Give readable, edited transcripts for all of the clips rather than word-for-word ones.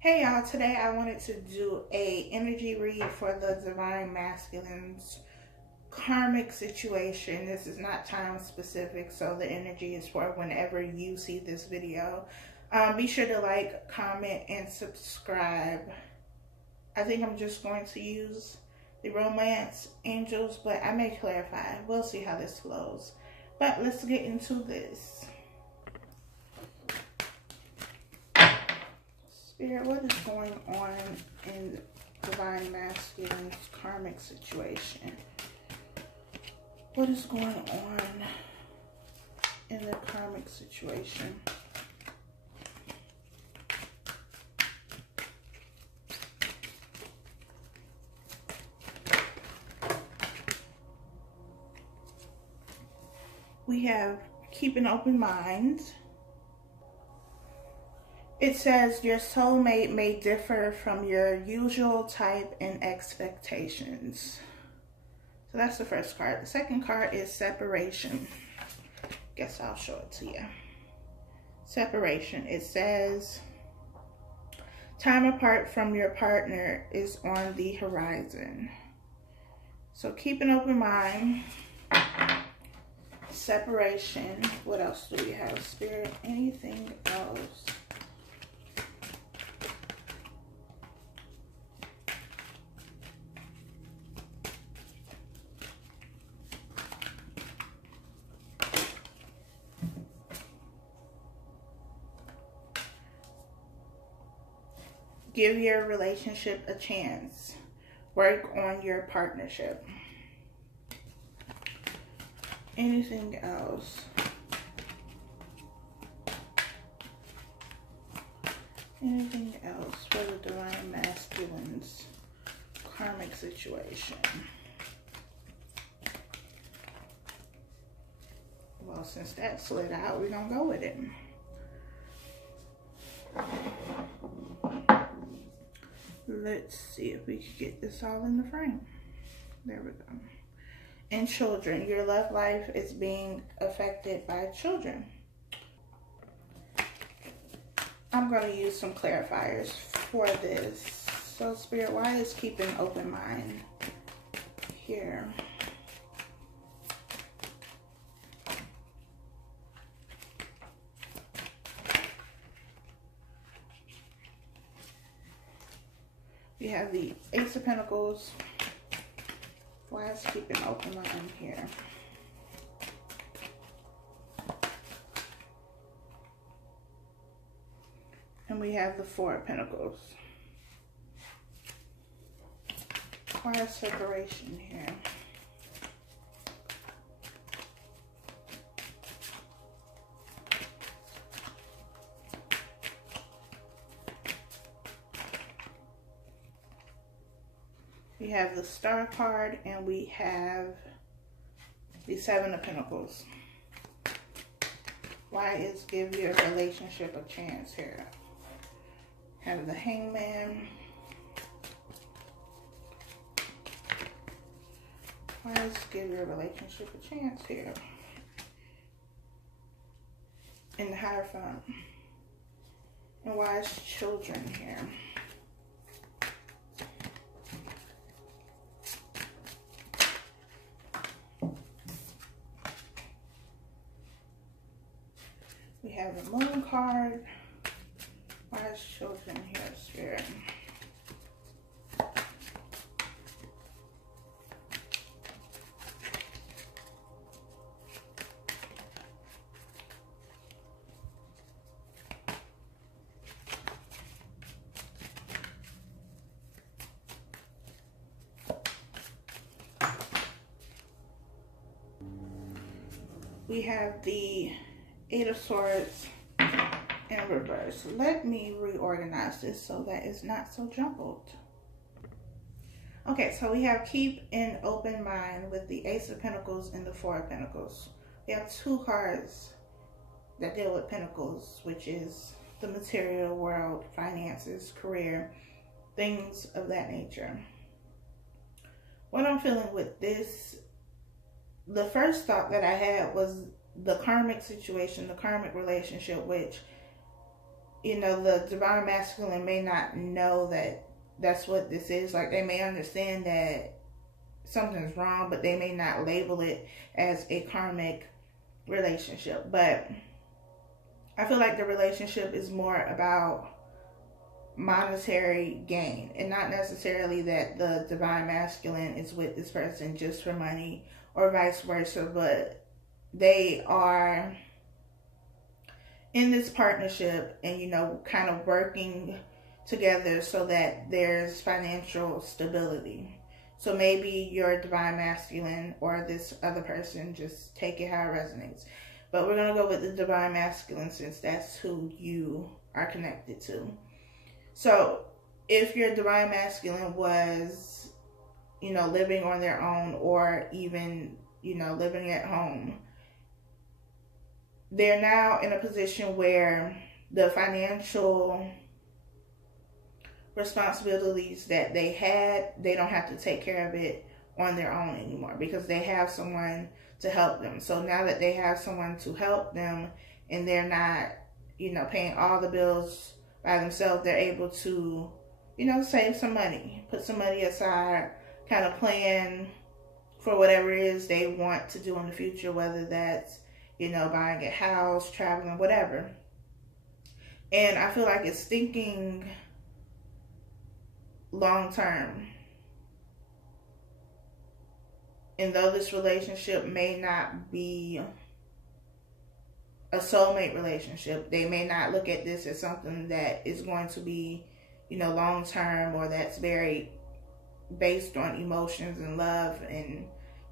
Hey y'all, today I wanted to do a energy read for the Divine Masculine's karmic situation. This is not time specific, so the energy is for whenever you see this video. Be sure to like, comment, and subscribe. I think I'm just going to use the romance angels, but I may clarify. We'll see how this flows. But let's get into this. Spirit, what is going on in Divine Masculine's karmic situation? What is going on in the karmic situation? We have keep an open mind. It says your soulmate may differ from your usual type and expectations. So that's the first card. The second card is separation. Guess I'll show it to you. Separation. It says time apart from your partner is on the horizon. So keep an open mind. Separation. What else do we have? Spirit, anything else? Give your relationship a chance. Work on your partnership. Anything else? Anything else for the Divine Masculine's karmic situation? Well, since that slid out, we're going to go with it. Let's see if we can get this all in the frame. There we go. And children, your love life is being affected by children. I'm going to use some clarifiers for this. So Spirit, why is keep an open mind here? We have the Ace of Pentacles. Why is keep an open mind here? And we have the Four of Pentacles. Why is separation here? We have the Star card and we have the Seven of Pentacles. Why is give your relationship a chance here? Have the Hangman. Why is give your relationship a chance here? In the Hierophant. And why is children here? We have the Moon card. Why is children here, Spirit? We have the Eight of Swords in reverse. Let me reorganize this so that it's not so jumbled. Okay, so we have keep an open mind with the Ace of Pentacles and the Four of Pentacles. We have two cards that deal with Pentacles, which is the material world, finances, career, things of that nature. What I'm feeling with this, the first thought that I had was the karmic situation, the karmic relationship, which you know, the divine masculine may not know that that's what this is. Like, they may understand that something's wrong, but they may not label it as a karmic relationship. But I feel like the relationship is more about monetary gain, and not necessarily that the divine masculine is with this person just for money or vice versa, but they are in this partnership and, you know, kind of working together so that there's financial stability. So maybe your divine masculine or this other person, just take it how it resonates. But we're going to go with the divine masculine since that's who you are connected to. So if your divine masculine was, you know, living on their own or even, you know, living at home, they're now in a position where the financial responsibilities that they had, they don't have to take care of it on their own anymore because they have someone to help them. So now that they have someone to help them and they're not, you know, paying all the bills by themselves, they're able to, you know, save some money, put some money aside, kind of plan for whatever it is they want to do in the future, whether that's, you know, buying a house, traveling, whatever. And I feel like it's thinking long term. And though this relationship may not be a soulmate relationship, they may not look at this as something that is going to be, you know, long term, or that's very based on emotions and love and,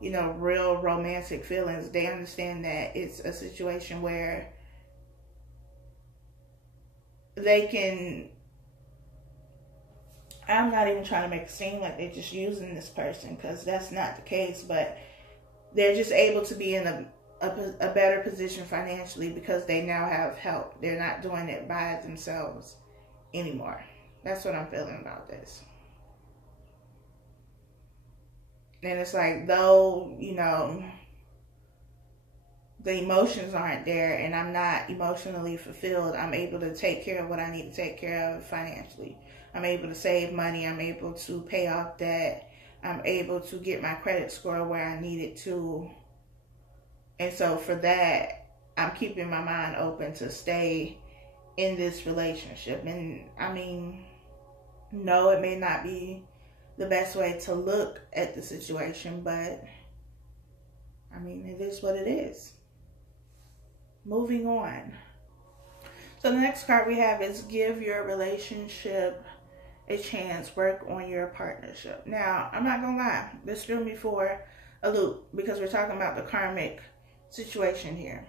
you know, real romantic feelings. They understand that it's a situation where they can, I'm not even trying to make it seem like they're just using this person, because that's not the case, but they're just able to be in a better position financially because they now have help. They're not doing it by themselves anymore. That's what I'm feeling about this. And it's like, though, you know, the emotions aren't there and I'm not emotionally fulfilled, I'm able to take care of what I need to take care of financially. I'm able to save money. I'm able to pay off debt. I'm able to get my credit score where I need it to. And so for that, I'm keeping my mind open to stay in this relationship. And I mean, no, it may not be the best way to look at the situation, but I mean, it is what it is. Moving on. So the next card we have is give your relationship a chance, work on your partnership. Now, I'm not gonna lie, this threw me for a loop because we're talking about the karmic situation here.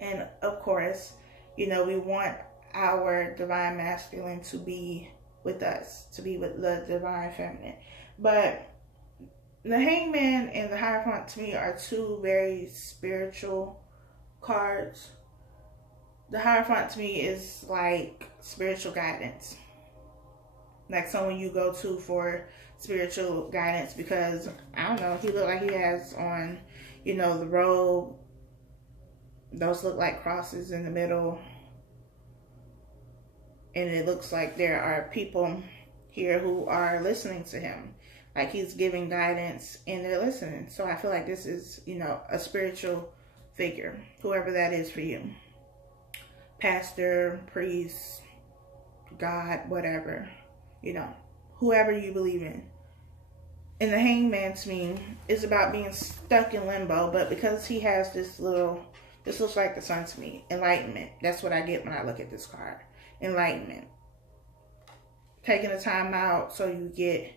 And of course, you know, we want our divine masculine to be with us, to be with the divine feminine. But the Hangman and the Hierophant to me are two very spiritual cards. The Hierophant to me is like spiritual guidance, like someone you go to for spiritual guidance, because I don't know, he looked like he has on, you know, the robe. Those look like crosses in the middle. And it looks like there are people here who are listening to him. Like he's giving guidance and they're listening. So I feel like this is, you know, a spiritual figure, whoever that is for you. Pastor, priest, God, whatever, you know, whoever you believe in. And the Hangman to me is about being stuck in limbo, but because he has this little, this looks like the sun to me, enlightenment. That's what I get when I look at this card. Enlightenment. Taking the time out so you get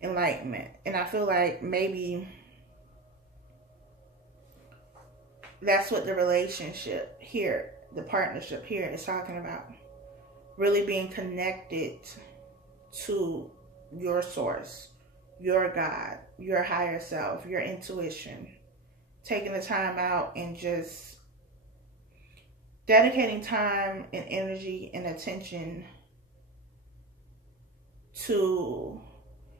enlightenment. And I feel like maybe that's what the relationship here, the partnership here is talking about. Really being connected to your source, your God, your higher self, your intuition. Taking the time out and just dedicating time and energy and attention to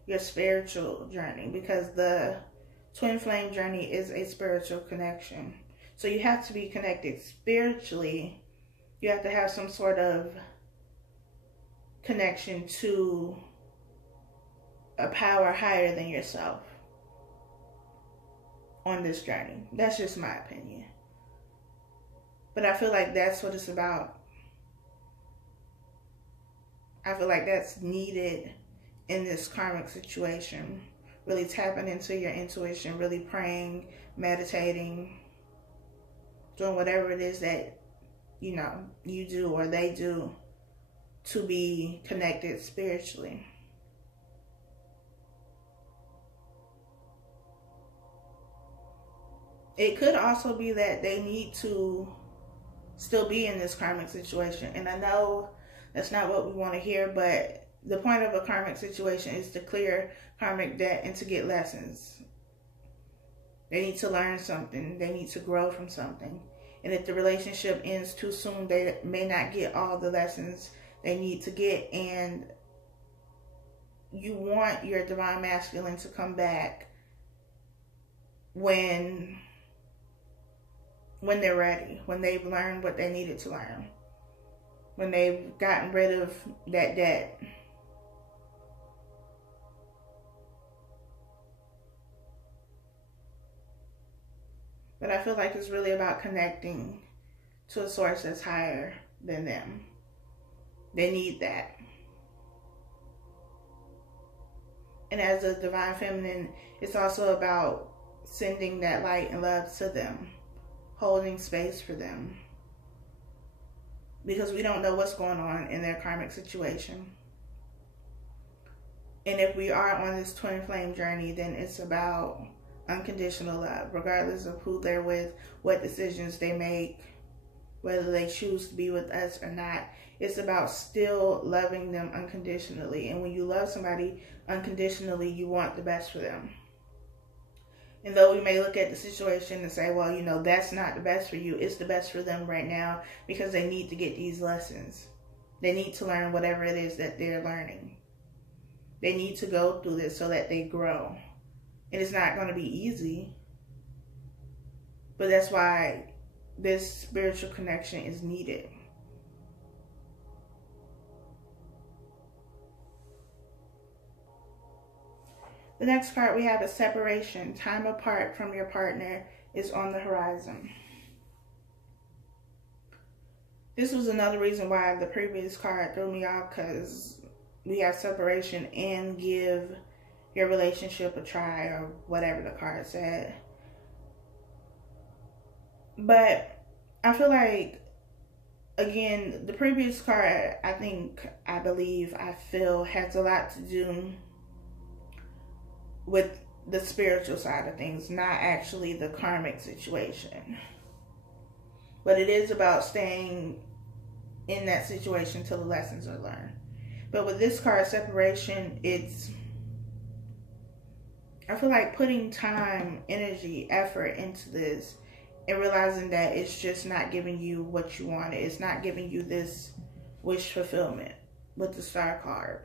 your spiritual journey, because the twin flame journey is a spiritual connection. So you have to be connected spiritually You have to have some sort of connection to a power higher than yourself on this journey. That's just my opinion. But I feel like that's what it's about. I feel like that's needed in this karmic situation. Really tapping into your intuition, really praying, meditating, doing whatever it is that, you know, you do or they do to be connected spiritually. It could also be that they need to still be in this karmic situation. And I know that's not what we want to hear, but the point of a karmic situation is to clear karmic debt and to get lessons. They need to learn something. They need to grow from something. And if the relationship ends too soon, they may not get all the lessons they need to get. And you want your divine masculine to come back when they're ready, when they've learned what they needed to learn, when they've gotten rid of that debt. But I feel like it's really about connecting to a source that's higher than them. They need that. And as a divine feminine, it's also about sending that light and love to them, holding space for them. Because we don't know what's going on in their karmic situation. And if we are on this twin flame journey, then it's about unconditional love, regardless of who they're with, what decisions they make, whether they choose to be with us or not. It's about still loving them unconditionally. And when you love somebody unconditionally, you want the best for them. And though we may look at the situation and say, well, you know, that's not the best for you, it's the best for them right now because they need to get these lessons. They need to learn whatever it is that they're learning. They need to go through this so that they grow. And it's not going to be easy. But that's why this spiritual connection is needed. The next card we have is separation. Time apart from your partner is on the horizon. This was another reason why the previous card threw me off, because we have separation and give your relationship a try, or whatever the card said. But I feel like, again, the previous card, I feel has a lot to do with the spiritual side of things, not actually the karmic situation. But it is about staying in that situation till the lessons are learned. But with this card, separation, I feel like putting time, energy, effort into this and realizing that it's just not giving you what you wanted. It's not giving you this wish fulfillment with the Star card.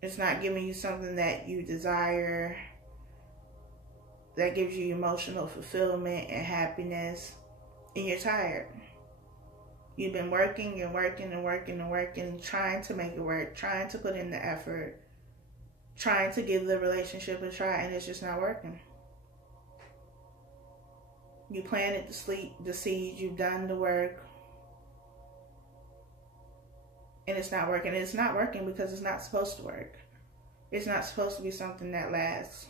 It's not giving you something that you desire, that gives you emotional fulfillment and happiness, and you're tired. You've been working and working and working and working, trying to make it work, trying to put in the effort, trying to give the relationship a try, and it's just not working. You planted the seeds, you've done the work, and it's not working. And it's not working because it's not supposed to work. It's not supposed to be something that lasts.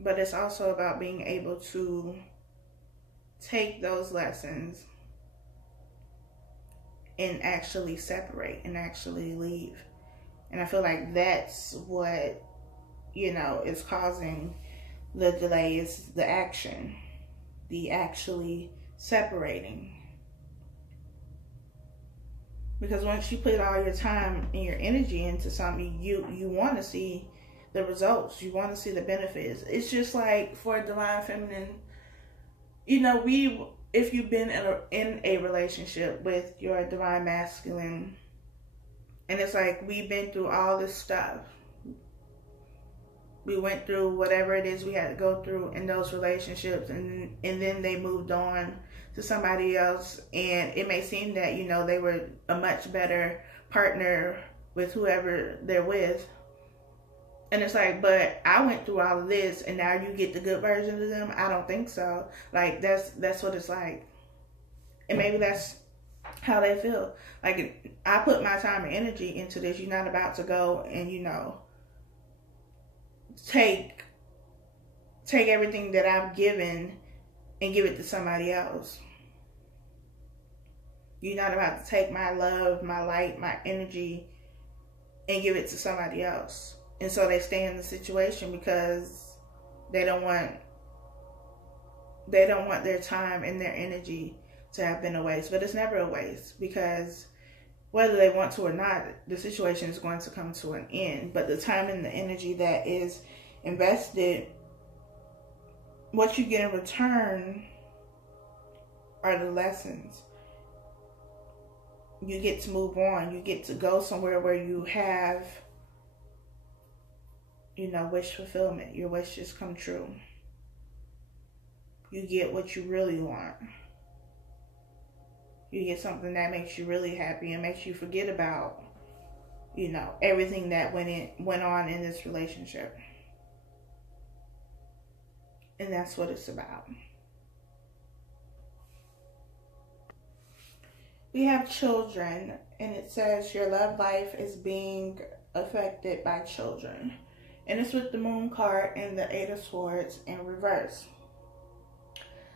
But it's also about being able to take those lessons and actually separate and actually leave. And I feel like that's what, is causing the delay, is the action, the actually separating. Because once you put all your time and your energy into something, you want to see the results. You want to see the benefits. It's just like for a divine feminine, if you've been in a relationship with your divine masculine, And it's like, we've been through all this stuff. We went through whatever it is we had to go through in those relationships, and then they moved on to somebody else. And it may seem that, you know, they were a much better partner with whoever they're with. And it's like, but I went through all of this, and now you get the good version of them? I don't think so. Like, that's what it's like. And maybe that's how they feel. Like, I put my time and energy into this. You're not about to go and, you know, take everything that I've given and give it to somebody else. You're not about to take my love, my light, my energy, and give it to somebody else. And so they stay in the situation because they don't want their time and their energy to have been a waste. But it's never a waste, because whether they want to or not, the situation is going to come to an end. But the time and the energy that is invested, what you get in return are the lessons. You get to move on. You get to go somewhere where you have, you know, wish fulfillment. Your wishes come true. You get what you really want. You get something that makes you really happy and makes you forget about, you know, everything that went on in this relationship. And that's what it's about. We have children, and it says your love life is being affected by children. And it's with the Moon card and the Eight of Swords in reverse.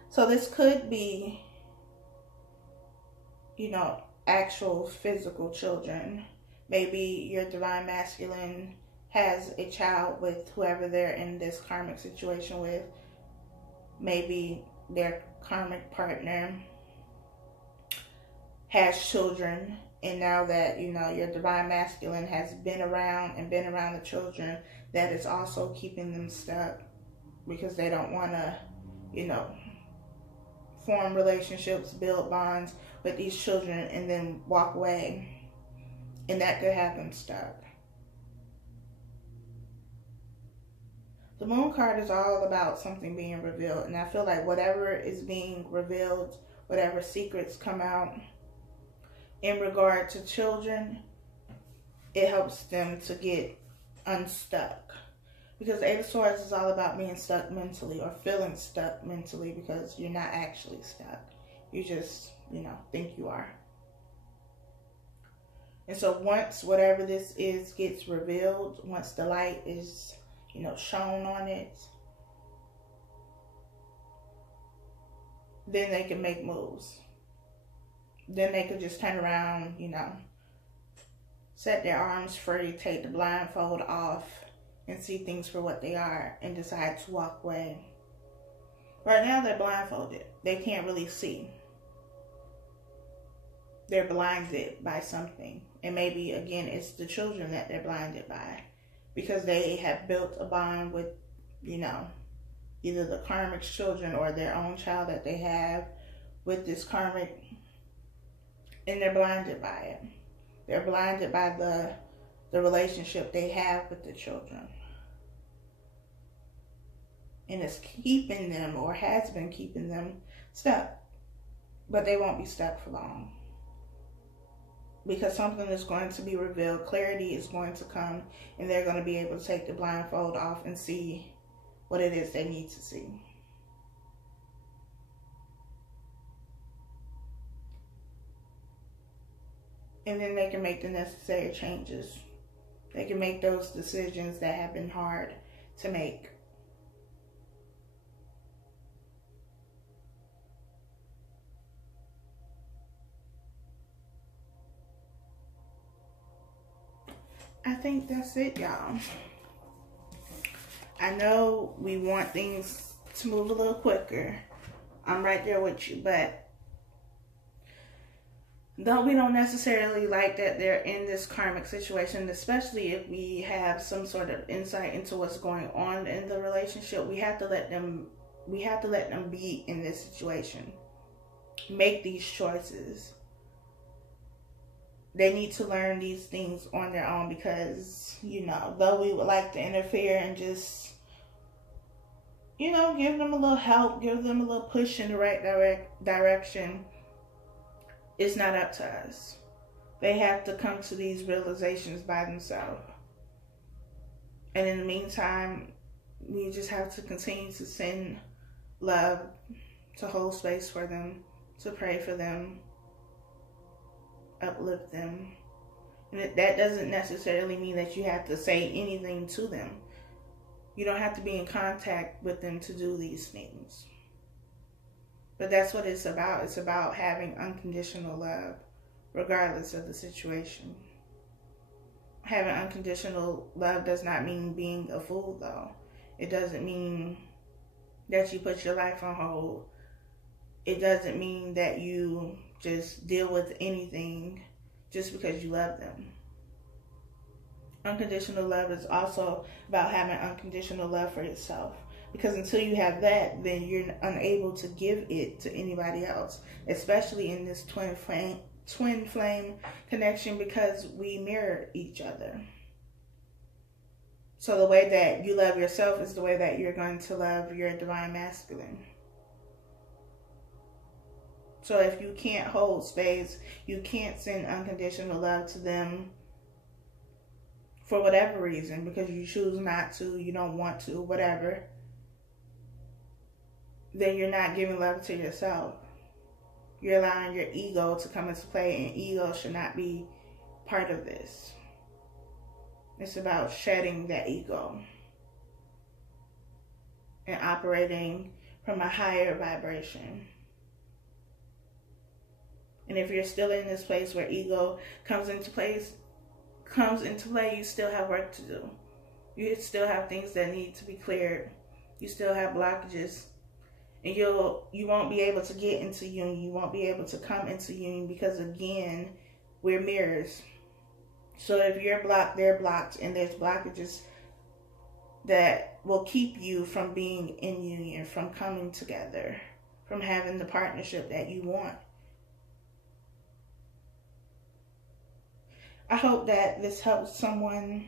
So this could be, you know, actual physical children. Maybe your divine masculine has a child with whoever they're in this karmic situation with. Maybe their karmic partner has children, and now that, you know, your divine masculine has been around the children, that is also keeping them stuck because they don't want to, you know, form relationships, build bonds with these children, and then walk away. And that could have them stuck. The Moon card is all about something being revealed. And I feel like whatever is being revealed, whatever secrets come out in regard to children, it helps them to get unstuck. Because the Eight of Swords is all about being stuck mentally, or feeling stuck mentally, because you're not actually stuck. You just, you know, think you are. And so once whatever this is gets revealed, once the light is, you know, shown on it, then they can make moves. Then they could just turn around, you know, set their arms free, take the blindfold off, and see things for what they are, and decide to walk away. Right now they're blindfolded. They can't really see. They're blinded by something. And maybe, again, it's the children that they're blinded by, because they have built a bond with, you know, either the karmic's children or their own child that they have with this karmic, and they're blinded by it. They're blinded by the relationship they have with the children. And it's keeping them, or has been keeping them, stuck. But they won't be stuck for long. Because something is going to be revealed. Clarity is going to come. And they're going to be able to take the blindfold off and see what it is they need to see. And then they can make the necessary changes. They can make those decisions that have been hard to make. I think that's it, y'all. I know we want things to move a little quicker. I'm right there with you, but though we don't necessarily like that they're in this karmic situation, especially if we have some sort of insight into what's going on in the relationship, we have to let them be in this situation. Make these choices. they need to learn these things on their own, because, you know, though we would like to interfere and just, you know, give them a little help, give them a little push in the right direction, it's not up to us. They have to come to these realizations by themselves. And in the meantime, we just have to continue to send love, to hold space for them, to pray for them, uplift them. And that doesn't necessarily mean that you have to say anything to them. You don't have to be in contact with them to do these things. But that's what it's about. It's about having unconditional love, regardless of the situation. Having unconditional love does not mean being a fool, though. It doesn't mean that you put your life on hold. It doesn't mean that you just deal with anything just because you love them. Unconditional love is also about having unconditional love for yourself. Because until you have that, then you're unable to give it to anybody else. Especially in this twin flame connection, because we mirror each other. So the way that you love yourself is the way that you're going to love your divine masculine. So if you can't hold space, you can't send unconditional love to them for whatever reason, because you choose not to, you don't want to, whatever, then you're not giving love to yourself. You're allowing your ego to come into play, and ego should not be part of this. It's about shedding that ego and operating from a higher vibration. And if you're still in this place where ego comes into play, you still have work to do. You still have things that need to be cleared. You still have blockages. And you won't be able to get into union. You won't be able to come into union, because, again, we're mirrors. So if you're blocked, they're blocked, and there's blockages that will keep you from being in union, from coming together, from having the partnership that you want. I hope that this helps someone.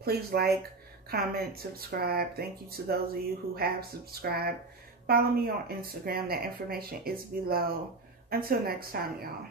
Please like, comment, subscribe. Thank you to those of you who have subscribed. Follow me on Instagram. That information is below. Until next time, y'all.